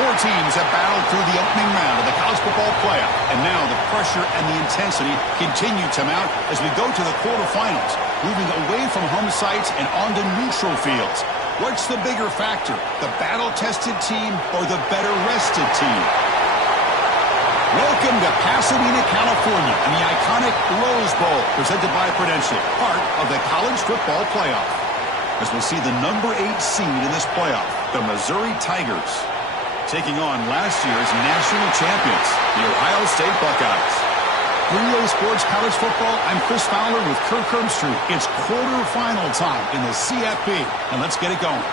Four teams have battled through the opening round of the college football playoff, and now the pressure and the intensity continue to mount as we go to the quarterfinals, moving away from home sites and onto neutral fields. What's the bigger factor, the battle-tested team or the better-rested team? Welcome to Pasadena, California, and the iconic Rose Bowl, presented by Prudential, part of the college football playoff. As we'll see the number 8 seed in this playoff, the Missouri Tigers, taking on last year's national champions, the Ohio State Buckeyes. For EA Sports College Football, I'm Chris Fowler with Kirk Herbstreit. It's quarterfinal time in the CFP, and let's get it going.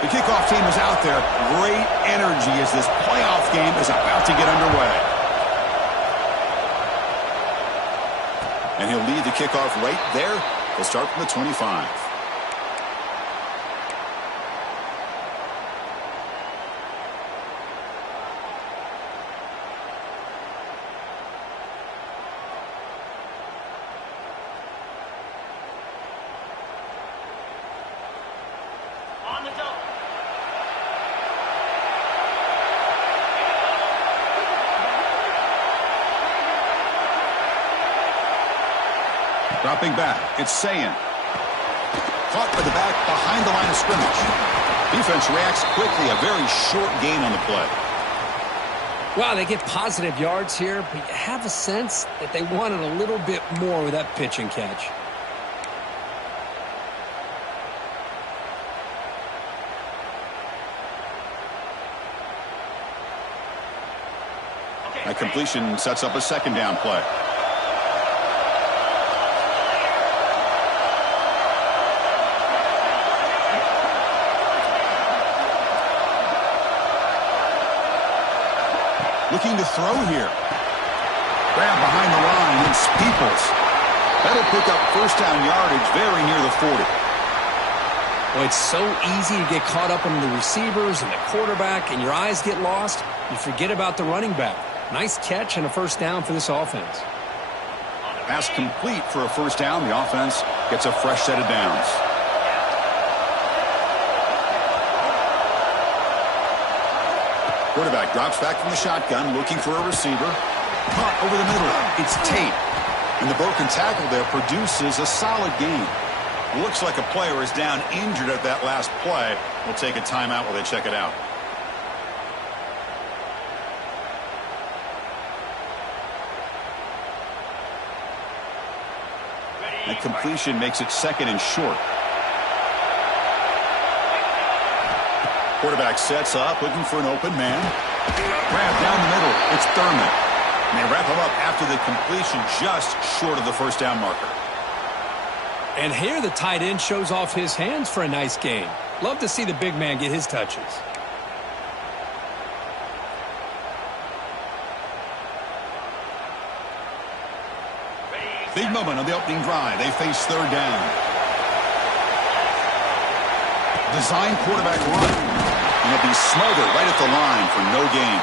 The kickoff team is out there. Great energy as this playoff game is about to get underway. And he'll lead the kickoff right there. He'll start from the 25. Dropping back, it's Sayin. Caught by the back behind the line of scrimmage. Defense reacts quickly, a very short gain on the play. Wow, they get positive yards here, but you have a sense that they wanted a little bit more with that pitch and catch. That completion sets up a second down play. Looking to throw here. Grab behind the line, it's Peoples. That'll pick up first down yardage very near the 40. Well, it's so easy to get caught up on the receivers and the quarterback, and your eyes get lost. You forget about the running back. Nice catch and a first down for this offense. Pass complete for a first down. The offense gets a fresh set of downs. Quarterback drops back from the shotgun, looking for a receiver. Caught over the middle. It's Tate. And the broken tackle there produces a solid gain. Looks like a player is down injured at that last play. We'll take a timeout while they check it out. That completion makes it second and short. Quarterback sets up, looking for an open man. Grab down the middle. It's Thurman. And they wrap him up after the completion just short of the first down marker. And here the tight end shows off his hands for a nice gain. Love to see the big man get his touches. Big moment on the opening drive. They face third down. Design quarterback run. And he'll be smothered right at the line for no gain.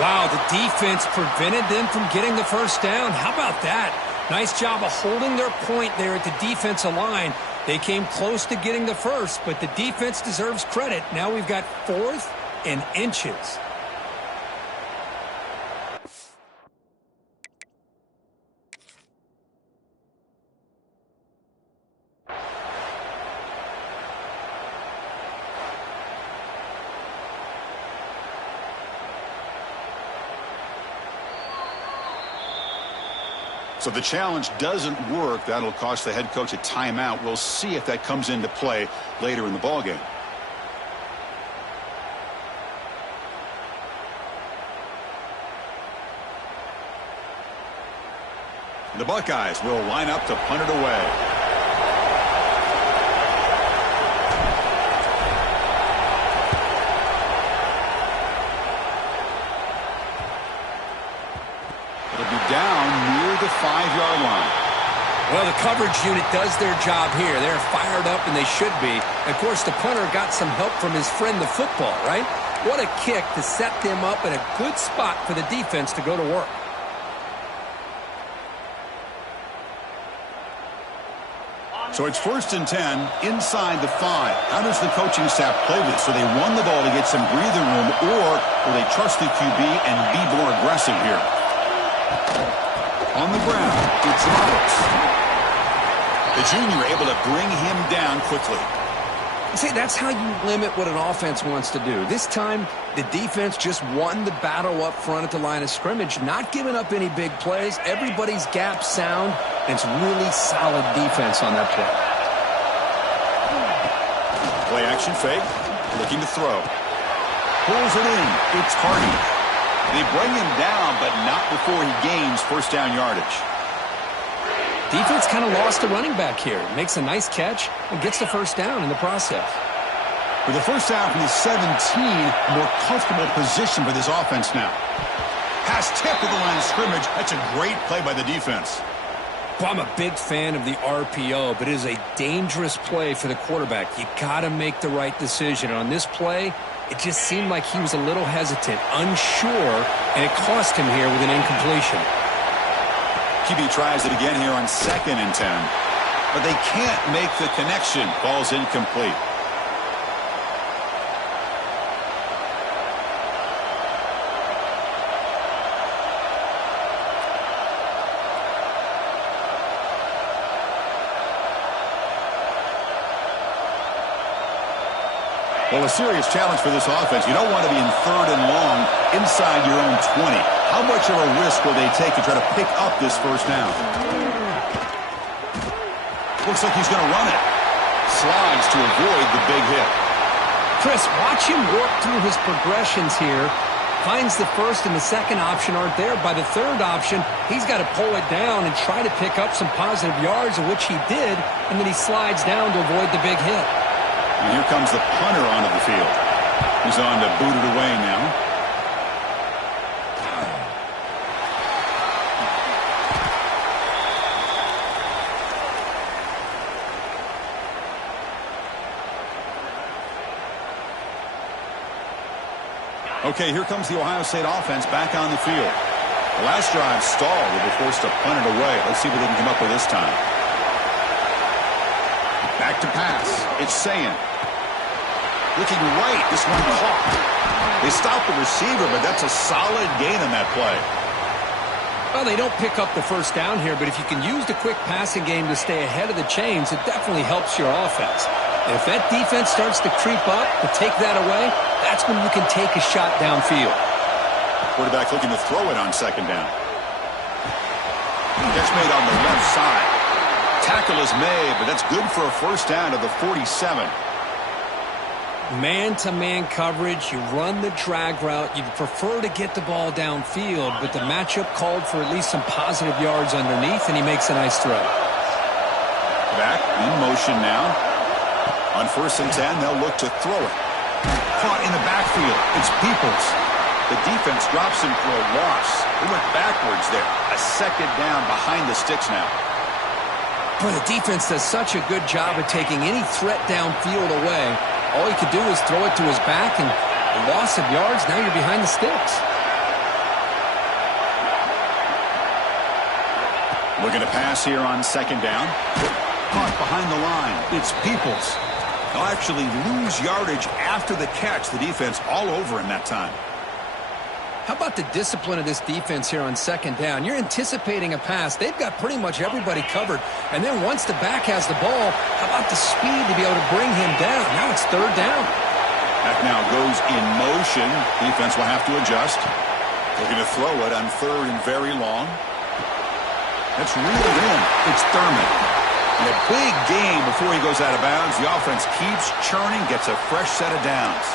Wow, the defense prevented them from getting the first down. How about that? Nice job of holding their point there at the defensive line. They came close to getting the first, but the defense deserves credit. Now we've got 4th and inches. So the challenge doesn't work. That'll cost the head coach a timeout. We'll see if that comes into play later in the ballgame. The Buckeyes will line up to punt it away. It'll be down near the 5-yard Well, the coverage unit does their job here. They're fired up, and they should be. Of course, the punter got some help from his friend, the football, right? What a kick to set them up in a good spot for the defense to go to work. So it's 1st and 10 inside the 5. How does the coaching staff play this? So they won the ball to get some breathing room, or will they trust the QB and be more aggressive here? On the ground, it's Roberts. The junior able to bring him down quickly. See, that's how you limit what an offense wants to do. This time, the defense just won the battle up front at the line of scrimmage, not giving up any big plays. Everybody's gap sound, and it's really solid defense on that play. Play action fake, looking to throw. Pulls it in. It's Hardy. They bring him down, but not before he gains first down yardage. Defense kind of lost the running back here. Makes a nice catch and gets the first down in the process. With the first down from the 17, a more comfortable position for this offense now. Pass tipped at the line of scrimmage. That's a great play by the defense. Well, I'm a big fan of the RPO, but it is a dangerous play for the quarterback. You got to make the right decision. And on this play, it just seemed like he was a little hesitant, unsure, and it cost him here with an incompletion. QB tries it again here on 2nd and 10, but they can't make the connection. Ball's incomplete. Well, a serious challenge for this offense. You don't want to be in 3rd and long inside your own 20. How much of a risk will they take to try to pick up this first down? Looks like he's going to run it. Slides to avoid the big hit. Chris, watch him work through his progressions here. Finds the first and the second option aren't there. By the third option, he's got to pull it down and try to pick up some positive yards, of which he did, and then he slides down to avoid the big hit. And here comes the punter onto the field. He's on to boot it away now. Okay, here comes the Ohio State offense back on the field. The last drive stalled. They were forced to punt it away. Let's see what they can come up with this time. Back to pass. It's Sayin. Looking right. This one caught. They stopped the receiver, but that's a solid gain on that play. Well, they don't pick up the first down here, but if you can use the quick passing game to stay ahead of the chains, it definitely helps your offense. And if that defense starts to creep up to take that away, that's when you can take a shot downfield. Quarterback looking to throw it on 2nd down. Catch made on the left side. Tackle is made, but that's good for a first down to the 47. Man-to-man coverage, you run the drag route. You'd prefer to get the ball downfield, but the matchup called for at least some positive yards underneath, and he makes a nice throw. Back in motion now. On 1st and 10, they'll look to throw it. Caught in the backfield. It's Peoples. The defense drops him for a loss. They went backwards there. A 2nd down behind the sticks now. Boy, the defense does such a good job of taking any threat downfield away. All he could do is throw it to his back, and a loss of yards, now you're behind the sticks. Looking to pass here on 2nd down. Caught behind the line. It's Peoples. They'll actually lose yardage after the catch. The defense all over him that time. How about the discipline of this defense here on 2nd down? You're anticipating a pass. They've got pretty much everybody covered. And then once the back has the ball, how about the speed to be able to bring him down? Now it's 3rd down. That now goes in motion. Defense will have to adjust. Looking to throw it on 3rd and very long. That's reeled in. It's Thurman. And a big gain before he goes out of bounds. The offense keeps churning, gets a fresh set of downs.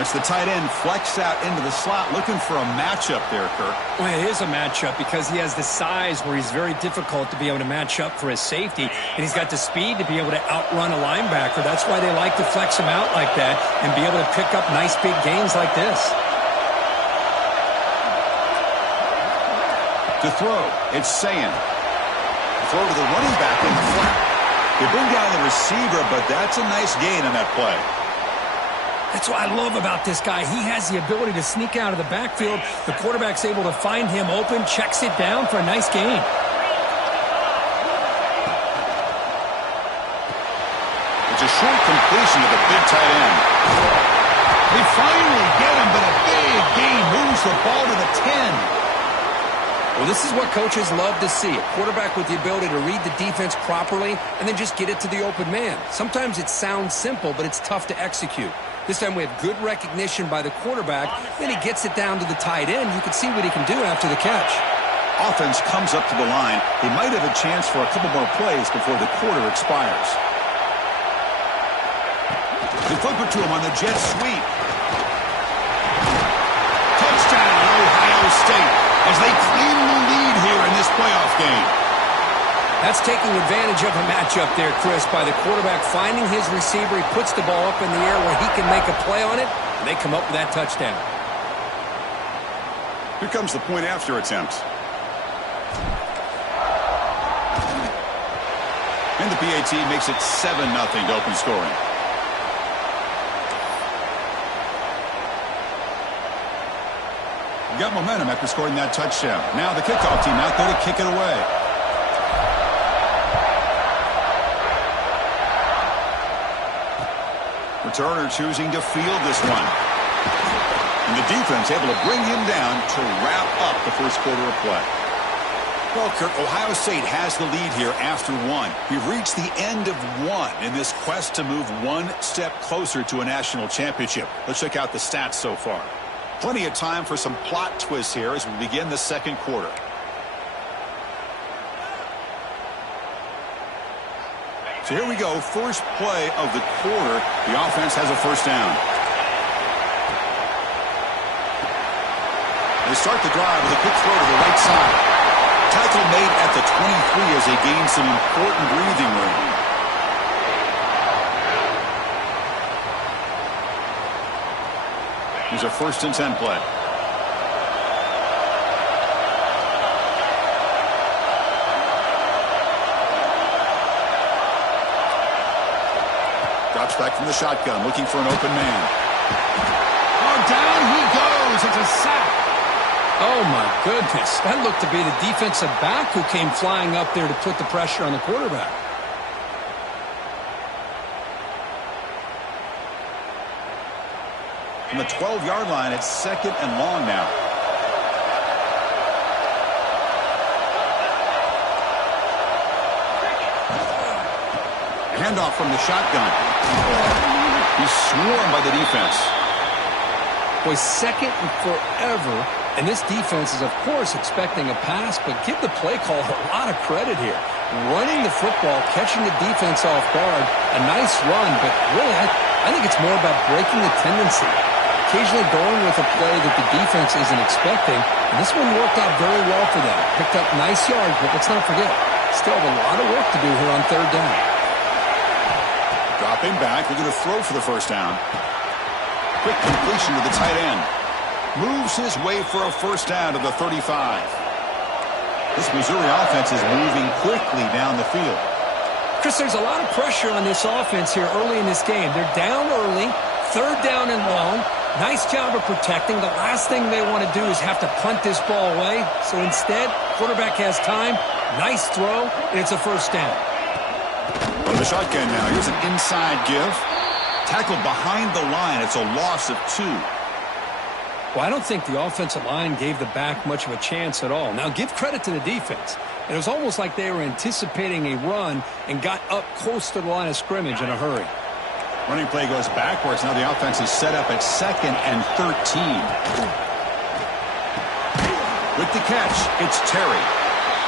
It's the tight end flex out into the slot, looking for a matchup there, Kirk. Well, it is a matchup because he has the size where he's very difficult to be able to match up for his safety, and he's got the speed to be able to outrun a linebacker. That's why they like to flex him out like that and be able to pick up nice big gains like this. To throw, it's Sayin. throw to the running back in the flat. They bring down the receiver, but that's a nice gain on that play. That's what I love about this guy. He has the ability to sneak out of the backfield. The quarterback's able to find him open, checks it down for a nice gain. It's a short completion to the big tight end. They finally get him, but a big gain moves the ball to the 10. Well, this is what coaches love to see. A quarterback with the ability to read the defense properly and then just get it to the open man. Sometimes it sounds simple, but it's tough to execute. This time we have good recognition by the quarterback. Then he gets it down to the tight end. You can see what he can do after the catch. Offense comes up to the line. They might have a chance for a couple more plays before the quarter expires. They flip it to him on the jet sweep. Touchdown, Ohio State, as they claim the lead here in this playoff game. That's taking advantage of a matchup there, Chris, by the quarterback finding his receiver. He puts the ball up in the air where he can make a play on it, and they come up with that touchdown. Here comes the point after attempt. And the PAT makes it 7-0 to open scoring. Got momentum after scoring that touchdown. Now the kickoff team out there to kick it away. Returner choosing to field this one. And the defense able to bring him down to wrap up the first quarter of play. Well, Kurt, Ohio State has the lead here after one. We've reached the end of one in this quest to move one step closer to a national championship. Let's check out the stats so far. Plenty of time for some plot twists here as we begin the second quarter. So here we go, first play of the quarter. The offense has a first down. They start the drive with a quick throw to the right side. Tackle made at the 23 as they gain some important breathing room. Here's a 1st and 10 play. Drops back from the shotgun, looking for an open man. Oh, down he goes. It's a sack. Oh, my goodness. That looked to be the defensive back who came flying up there to put the pressure on the quarterback. From the 12-yard line, it's 2nd and long now. Handoff from the shotgun. He's swarmed by the defense. Boy, 2nd and forever, and this defense is, of course, expecting a pass, but give the play call a lot of credit here. Running the football, catching the defense off guard, a nice run, but really, I think it's more about breaking the tendency. Occasionally going with a play that the defense isn't expecting. And this one worked out very well for them. Picked up nice yards, but let's not forget, still have a lot of work to do here on 3rd down. Dropping back, they're going to throw for the first down. Quick completion to the tight end. Moves his way for a first down to the 35. This Missouri offense is moving quickly down the field. Chris, there's a lot of pressure on this offense here early in this game. They're down early, 3rd down and long. Nice job of protecting. The last thing they want to do is have to punt this ball away. So instead, quarterback has time. Nice throw, and it's a first down. From the shotgun now, here's an inside give. Tackled behind the line. It's a loss of 2. Well, I don't think the offensive line gave the back much of a chance at all. Now, give credit to the defense. It was almost like they were anticipating a run and got up close to the line of scrimmage in a hurry. Running play goes backwards. Now the offense is set up at 2nd and 13. With the catch, it's Terry.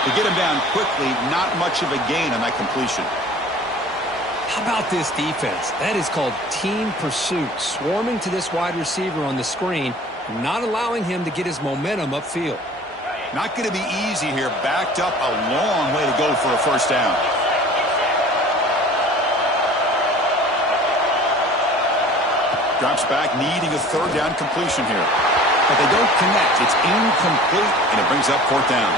To get him down quickly, not much of a gain on that completion. How about this defense? That is called team pursuit. Swarming to this wide receiver on the screen, not allowing him to get his momentum upfield. Not going to be easy here. Backed up a long way to go for a first down. Drops back, needing a 3rd down completion here. But they don't connect. It's incomplete, and it brings up 4th down.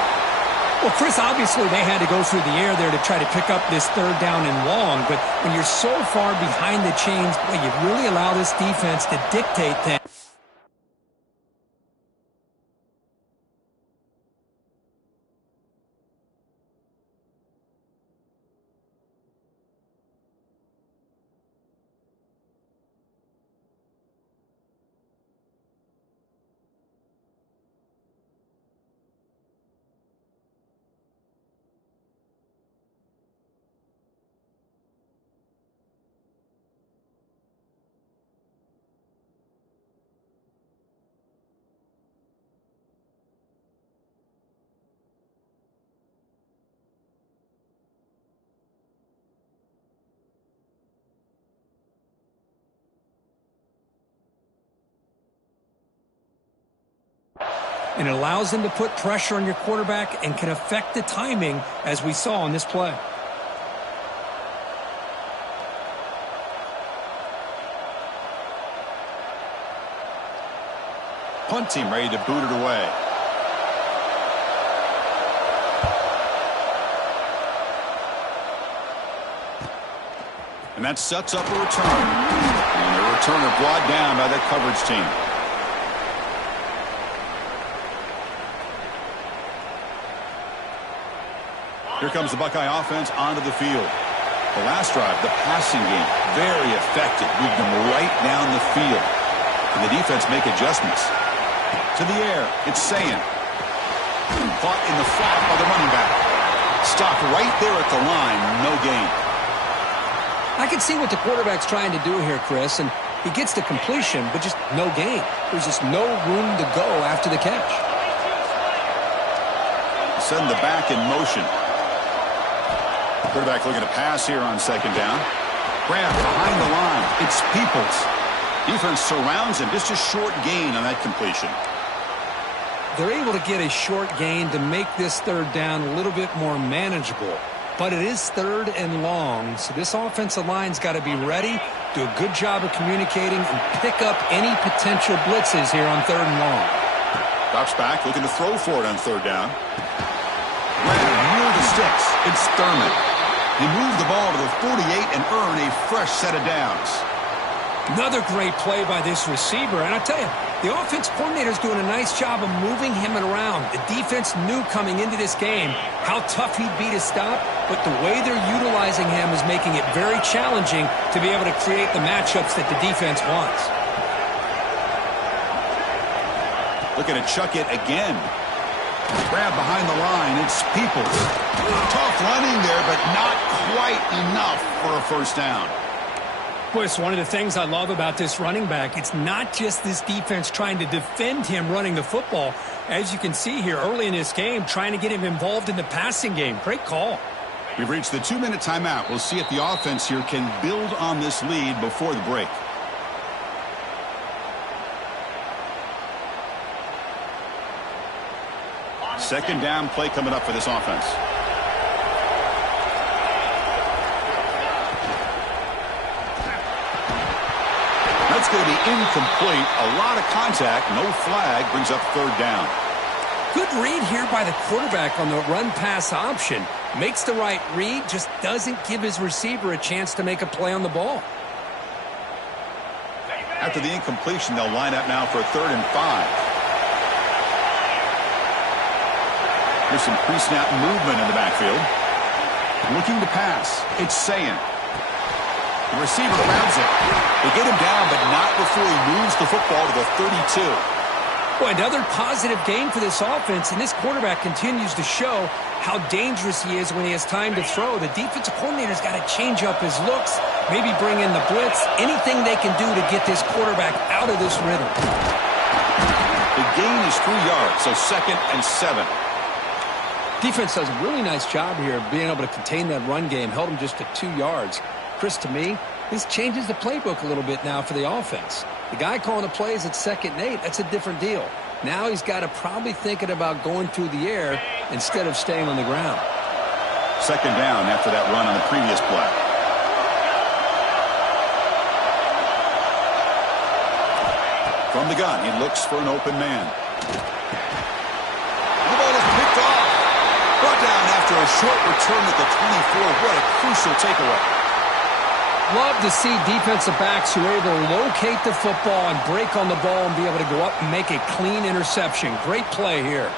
Well, Chris, obviously they had to go through the air there to try to pick up this third down and long, but when you're so far behind the chains, boy, you really allow this defense to dictate things. And it allows them to put pressure on your quarterback and can affect the timing, as we saw on this play. Punt team ready to boot it away. And that sets up a return. And the returner brought down by that coverage team. Here comes the Buckeye offense onto the field. The last drive, the passing game, very effective. Moved them right down the field. And the defense make adjustments. To the air, it's Sayin. Caught in the flat by the running back. Stopped right there at the line, no gain. I can see what the quarterback's trying to do here, Chris, and he gets the completion, but just no gain. There's just no room to go after the catch. Send the back in motion. Quarterback looking to pass here on second down. Grab behind the line. It's Peoples. Defense surrounds him. Just a short gain on that completion. They're able to get a short gain to make this third down a little bit more manageable. But it is third and long, so this offensive line's got to be ready, do a good job of communicating, and pick up any potential blitzes here on third and long. Drops back, looking to throw for it on third down. Right near the sticks. It's Thurman. He moved the ball to the 48 and earned a fresh set of downs. Another great play by this receiver. And I tell you, the offense coordinator's doing a nice job of moving him around. The defense knew coming into this game how tough he'd be to stop, but the way they're utilizing him is making it very challenging to be able to create the matchups that the defense wants. Looking to chuck it again. Grab behind the line. It's Peoples. Tough running there, but not quite enough for a first down. Boy, it's one of the things I love about this running back. It's not just this defense trying to defend him running the football. As you can see here early in this game, trying to get him involved in the passing game. Great call. We've reached the 2-minute timeout. We'll see if the offense here can build on this lead before the break. Second down play coming up for this offense. That's going to be incomplete. A lot of contact. No flag. Brings up third down. Good read here by the quarterback on the run-pass option. Makes the right read. Just doesn't give his receiver a chance to make a play on the ball. After the incompletion, they'll line up now for a 3rd and 5. There's some pre-snap movement in the backfield. Looking to pass. It's Sayin. The receiver grabs it. They get him down, but not before he moves the football to the 32. Boy, another positive game for this offense, and this quarterback continues to show how dangerous he is when he has time to throw. The defensive coordinator's got to change up his looks, maybe bring in the blitz, anything they can do to get this quarterback out of this rhythm. The gain is 3 yards, so 2nd and 7. Defense does a really nice job here of being able to contain that run game, held him just to 2 yards. Chris, to me, this changes the playbook a little bit now for the offense. The guy calling the plays at 2nd and 8, that's a different deal. Now he's got to probably thinking about going through the air instead of staying on the ground. 2nd down after that run on the previous play. From the gun, he looks for an open man. The ball is picked off. a short return at the 24. What a crucial takeaway. Love to see defensive backs who are able to locate the football and break on the ball and be able to go up and make a clean interception. Great play here.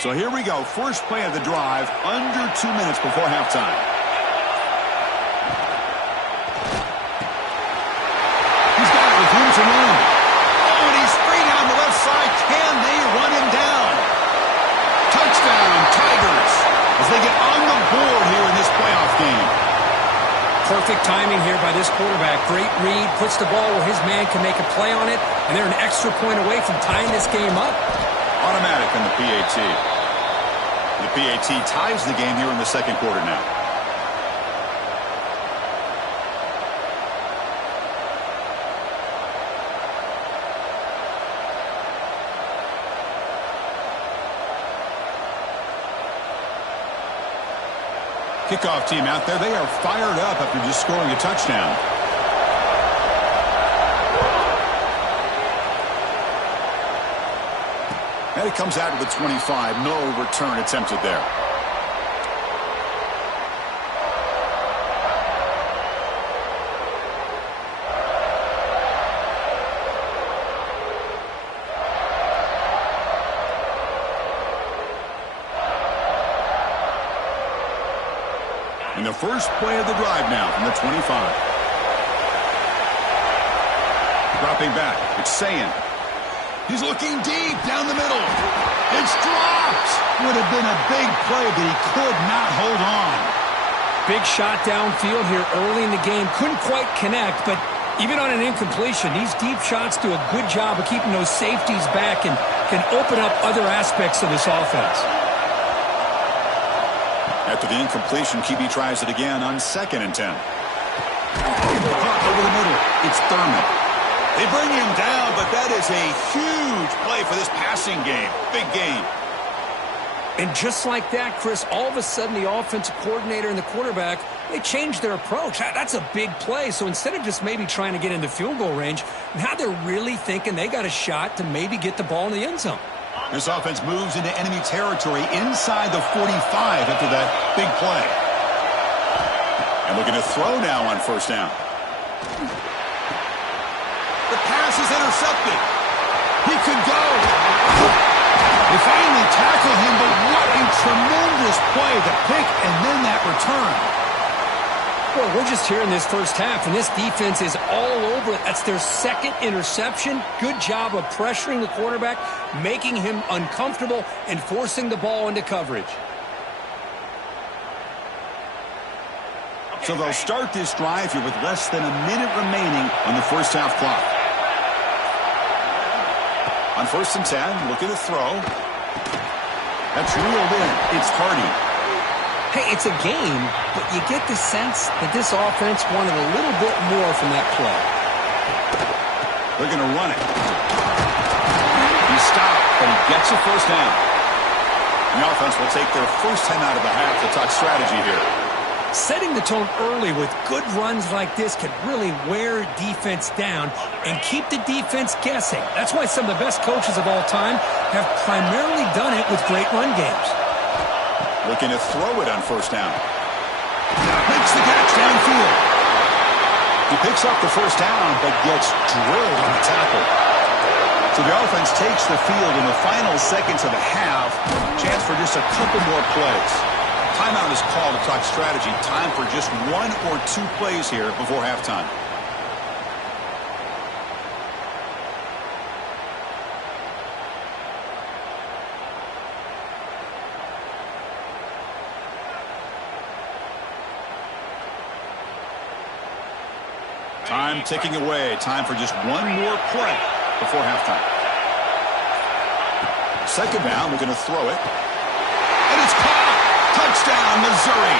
So here we go. First play of the drive, under 2 minutes before halftime. He's got it with room to run. Oh, and he's free down the left side. Can they run him down? Touchdown, Tigers, as they get on the board here in this playoff game. Perfect timing here by this quarterback. Great read, puts the ball where his man can make a play on it, and they're an extra point away from tying this game up. Automatic on the PAT. The PAT ties the game here in the second quarter now. Kickoff team out there. They are fired up after just scoring a touchdown. And it comes out to the 25. No return attempted there. In the first play of the drive now from the 25. Dropping back. It's Sayin. He's looking deep down the middle. It's dropped. Would have been a big play, but he could not hold on. Big shot downfield here early in the game. Couldn't quite connect, but even on an incompletion, these deep shots do a good job of keeping those safeties back and can open up other aspects of this offense. After the incompletion, QB tries it again on 2nd and 10. Over the middle. It's Thurman. They bring him down, but that is a huge play for this passing game. Big game. And just like that, Chris, all of a sudden the offensive coordinator and the quarterback, they changed their approach. That's a big play. So instead of just maybe trying to get into field goal range, now they're really thinking they got a shot to maybe get the ball in the end zone. This offense moves into enemy territory inside the 45 after that big play. And looking to throw now on first down. The pass is intercepted. He could go. They finally tackle him, but what a tremendous play. The pick and then that return. Well, we're just here in this first half, and this defense is all over it. That's their second interception. Good job of pressuring the quarterback, making him uncomfortable, and forcing the ball into coverage. So they'll start this drive here with less than a minute remaining on the first half clock. On 1st and 10, looking to throw. That's reeled in. It's Hardy. Hey, it's a game, but you get the sense that this offense wanted a little bit more from that play. They're going to run it. He stopped, but he gets a first down. The offense will take their first 10 out of the half to talk strategy here. Setting the tone early with good runs like this can really wear defense down and keep the defense guessing. That's why some of the best coaches of all time have primarily done it with great run games. Looking to throw it on first down. Makes the catch downfield. He picks up the first down, but gets drilled on the tackle. So the offense takes the field in the final seconds of the half. Chance for just a couple more plays. Timeout is called to talk strategy. Time for just 1 or 2 plays here before halftime. Time ticking away. Time for just 1 more play before halftime. Second down, we're going to throw it. And it's caught! Touchdown, Missouri.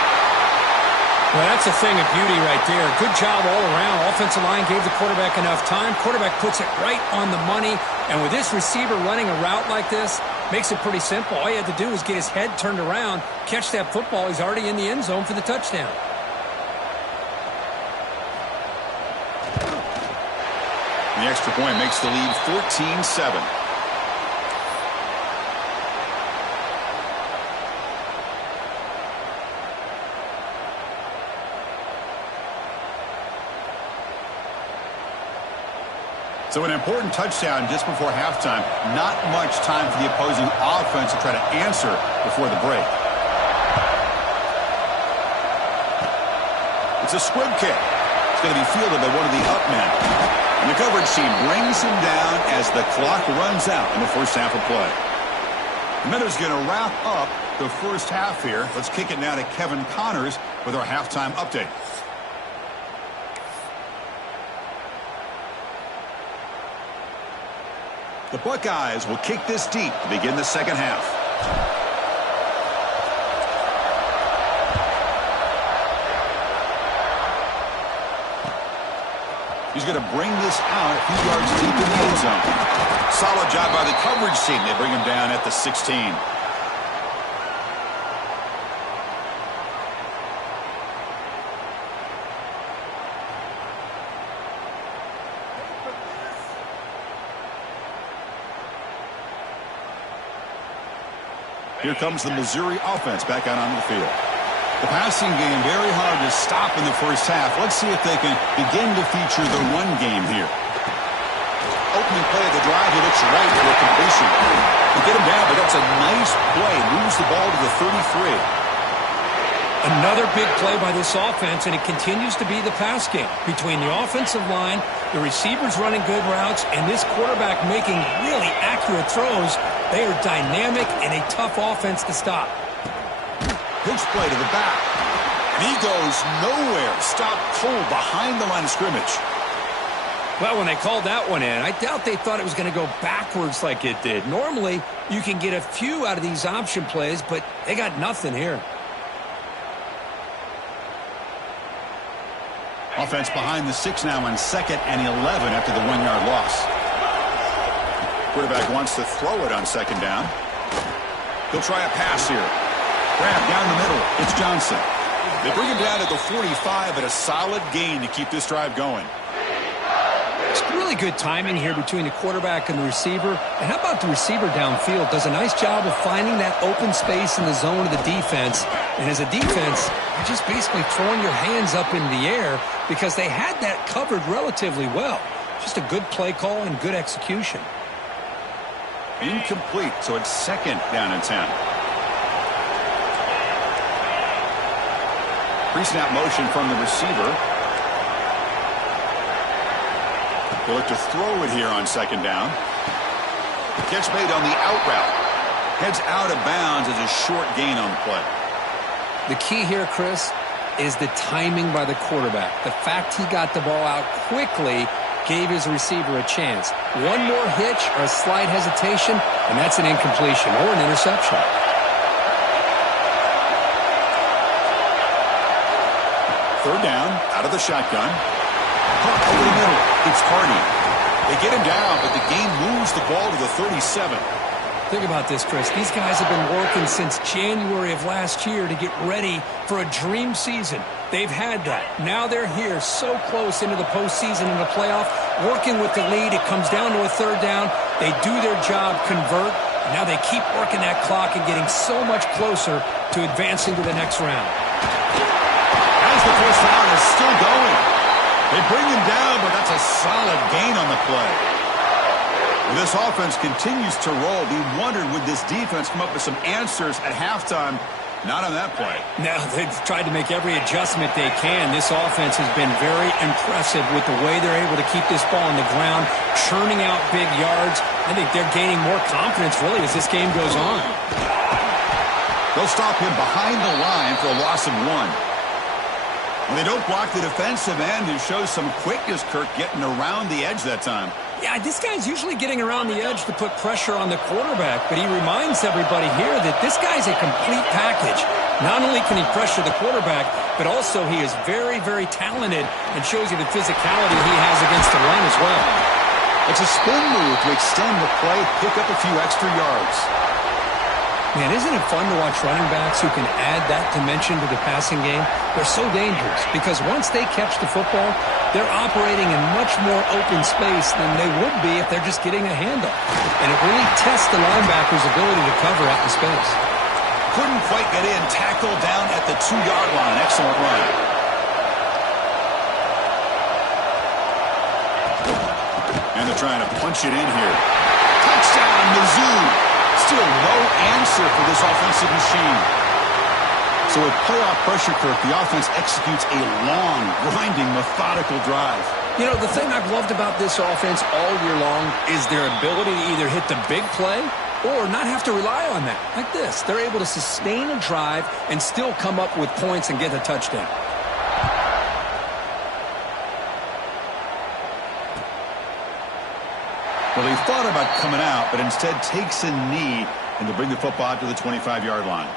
Well, that's a thing of beauty right there. Good job all around. Offensive line gave the quarterback enough time. Quarterback puts it right on the money. And with this receiver running a route like this, makes it pretty simple. All he had to do was get his head turned around, catch that football. He's already in the end zone for the touchdown. The extra point makes the lead 14-7. So an important touchdown just before halftime. Not much time for the opposing offense to try to answer before the break. It's a squib kick. It's going to be fielded by one of the up men. And the coverage team brings him down as the clock runs out in the first half of play. And then is going to wrap up the first half here. Let's kick it now to Kevin Connors with our halftime update. The Buckeyes will kick this deep to begin the second half. He's going to bring this out a few yards deep in the end zone. Solid job by the coverage team. They bring him down at the 16. Here comes the Missouri offense back out onto the field. The passing game very hard to stop in the first half. Let's see if they can begin to feature the run game here. Opening play of the drive, he looks right for a completion. They get him down, but that's a nice play. Moves the ball to the 33. Another big play by this offense, and it continues to be the pass game. Between the offensive line, the receivers running good routes, and this quarterback making really accurate throws, they are dynamic and a tough offense to stop. Pitch play to the back. And he goes nowhere. Stopped cold behind the line of scrimmage. Well, when they called that one in, I doubt they thought it was going to go backwards like it did. Normally, you can get a few out of these option plays, but they got nothing here. Offense behind the 6 now on 2nd and 11 after the 1-yard loss. Quarterback wants to throw it on 2nd down. He'll try a pass here. Grab down the middle. It's Johnson. They bring him down at the 45 at a solid gain to keep this drive going. It's really good timing here between the quarterback and the receiver. And how about the receiver downfield? Does a nice job of finding that open space in the zone of the defense. And as a defense, you're just basically throwing your hands up in the air because they had that covered relatively well. Just a good play call and good execution. Incomplete, so it's 2nd down and 10. Pre-snap motion from the receiver. They look to throw it here on 2nd down. Catch made on the out route. Heads out of bounds as a short gain on the play. The key here, Chris, is the timing by the quarterback. The fact he got the ball out quickly gave his receiver a chance. One more hitch or a slight hesitation, and that's an incompletion or an interception. Third down, out of the shotgun. Caught over the middle. It's Hardy. They get him down, but the game moves the ball to the 37. Think about this, Chris. These guys have been working since January of last year to get ready for a dream season. They've had that. Now they're here so close into the postseason and the playoff, working with the lead. It comes down to a third down. They do their job, convert. And now they keep working that clock and getting so much closer to advancing to the next round. As the first down is still going. They bring him down, but that's a solid gain on the play. This offense continues to roll. We wondered, would this defense come up with some answers at halftime? Not on that play. No, they've tried to make every adjustment they can. This offense has been very impressive with the way they're able to keep this ball on the ground, churning out big yards. I think they're gaining more confidence, really, as this game goes on. They'll stop him behind the line for a loss of 1. When they don't block the defensive end, it shows some quickness, Kirk, getting around the edge that time. Yeah, this guy's usually getting around the edge to put pressure on the quarterback, but he reminds everybody here that this guy's a complete package. Not only can he pressure the quarterback, but also he is very, very talented and shows you the physicality he has against the run as well. It's a spin move to extend the play, pick up a few extra yards. Man, isn't it fun to watch running backs who can add that dimension to the passing game? They're so dangerous because once they catch the football, they're operating in much more open space than they would be if they're just getting a handoff. And it really tests the linebacker's ability to cover out the space. Couldn't quite get in. Tackle down at the 2-yard line. Excellent run. And they're trying to punch it in here. Touchdown, Mizzou. Still no answer for this offensive machine. So with playoff pressure, Kirk, the offense executes a long, grinding, methodical drive. You know, the thing I've loved about this offense all year long is their ability to either hit the big play or not have to rely on that. Like this. They're able to sustain a drive and still come up with points and get a touchdown. Well, he thought about coming out, but instead takes a knee and to bring the football out to the 25-yard line.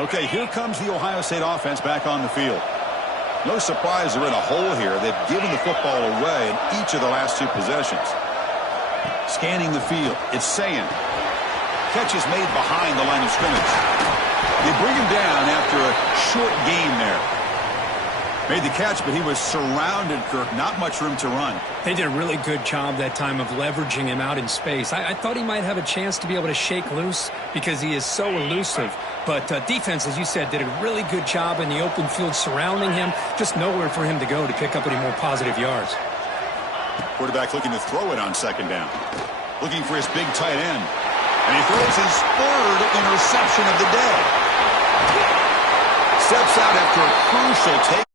Okay, here comes the Ohio State offense back on the field. No surprise they're in a hole here. They've given the football away in each of the last two possessions. Scanning the field, it's Sayin. Catch is made behind the line of scrimmage. They bring him down after a short gain there. Made the catch, but he was surrounded, Kirk. Not much room to run. They did a really good job that time of leveraging him out in space. I thought he might have a chance to be able to shake loose because he is so elusive. But defense, as you said, did a really good job in the open field surrounding him. Just nowhere for him to go to pick up any more positive yards. Quarterback looking to throw it on second down. Looking for his big tight end. And he throws his third interception of the day. Steps out after a crucial take.